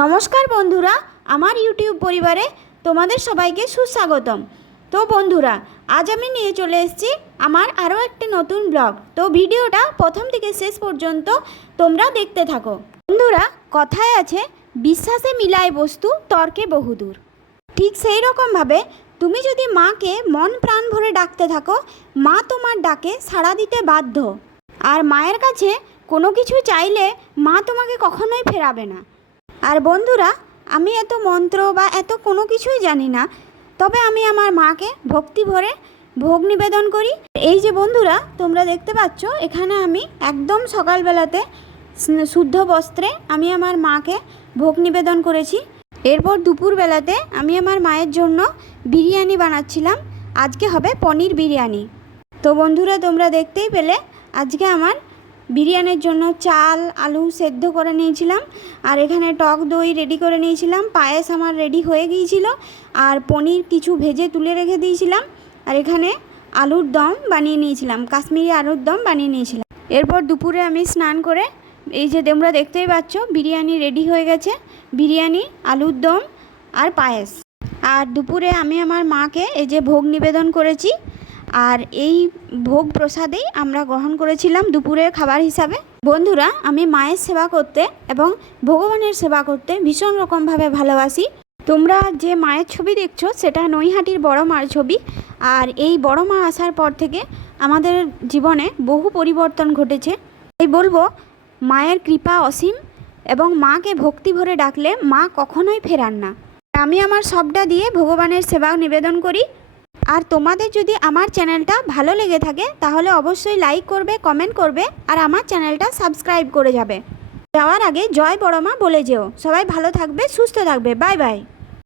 নমস্কার বন্ধুরা, আমার ইউটিউব পরিবারে তোমাদের সবাইকে সুস্বাগতম। তো বন্ধুরা, আজ আমি নিয়ে চলে এসেছি আমার আরও একটি নতুন ব্লগ। তো ভিডিওটা প্রথম থেকে শেষ পর্যন্ত তোমরা দেখতে থাকো। বন্ধুরা, কথায় আছে, বিশ্বাসে মিলায় বস্তু, তর্কে বহুদূর। ঠিক সেই রকমভাবে তুমি যদি মাকে মন প্রাণ ভরে ডাকতে থাকো, মা তোমার ডাকে সাড়া দিতে বাধ্য। আর মায়ের কাছে কোনো কিছু চাইলে মা তোমাকে কখনোই ফেরাবে না। আর বন্ধুরা, আমি এত মন্ত্র বা এত কোনো কিছুই জানি না, তবে আমি আমার মাকে ভক্তি ভরে ভোগ নিবেদন করি। এই যে বন্ধুরা, তোমরা দেখতে পাচ্ছ, এখানে আমি একদম সকালবেলাতে শুদ্ধ বস্ত্রে আমি আমার মাকে ভোগ নিবেদন করেছি। এরপর দুপুরবেলাতে আমি আমার মায়ের জন্য বিরিয়ানি বানাচ্ছিলাম। আজকে হবে পনির বিরিয়ানি। তো বন্ধুরা, তোমরা দেখতেই পেলে, আজকে আমার বিরিয়ানির জন্য চাল, আলু সেদ্ধ করে নিয়েছিলাম। আর এখানে টক দই রেডি করে নিয়েছিলাম। পায়েস আমার রেডি হয়ে গিয়েছিল। আর পনির কিছু ভেজে তুলে রেখে দিয়েছিলাম। আর এখানে আলুর দম বানিয়ে নিয়েছিলাম। কাশ্মীরি আলুর দম বানিয়ে নিয়েছিলাম। এরপর দুপুরে আমি স্নান করে, এই যে তোমরা দেখতেই পাচ্ছ, বিরিয়ানি রেডি হয়ে গেছে। বিরিয়ানি, আলুর দম আর পায়েস। আর দুপুরে আমি আমার মাকে এই যে ভোগ নিবেদন করেছি। আর এই ভোগ প্রসাদেই আমরা গ্রহণ করেছিলাম দুপুরের খাবার হিসাবে। বন্ধুরা, আমি মায়ের সেবা করতে এবং ভগবানের সেবা করতে ভীষণ রকমভাবে ভালোবাসি। তোমরা যে মায়ের ছবি দেখছ, সেটা নৈহাটির বড় মার ছবি। আর এই বড় মা আসার পর থেকে আমাদের জীবনে বহু পরিবর্তন ঘটেছে। তাই বলব, মায়ের কৃপা অসীম এবং মাকে ভক্তি ভরে ডাকলে মা কখনোই ফেরান না। আমি আমার সবটা দিয়ে ভগবানের সেবা নিবেদন করি। আর তোমাদের যদি আমার চ্যানেলটা ভালো লেগে থাকে, তাহলে অবশ্যই লাইক করবে কমেন্ট করবে, আর আমার চ্যানেলটা সাবস্ক্রাইব করে যাবে। যাওয়ার আগে জয় বড়মা বলে যেও। সবাই ভালো থাকবে, সুস্থ থাকবে বাই বাই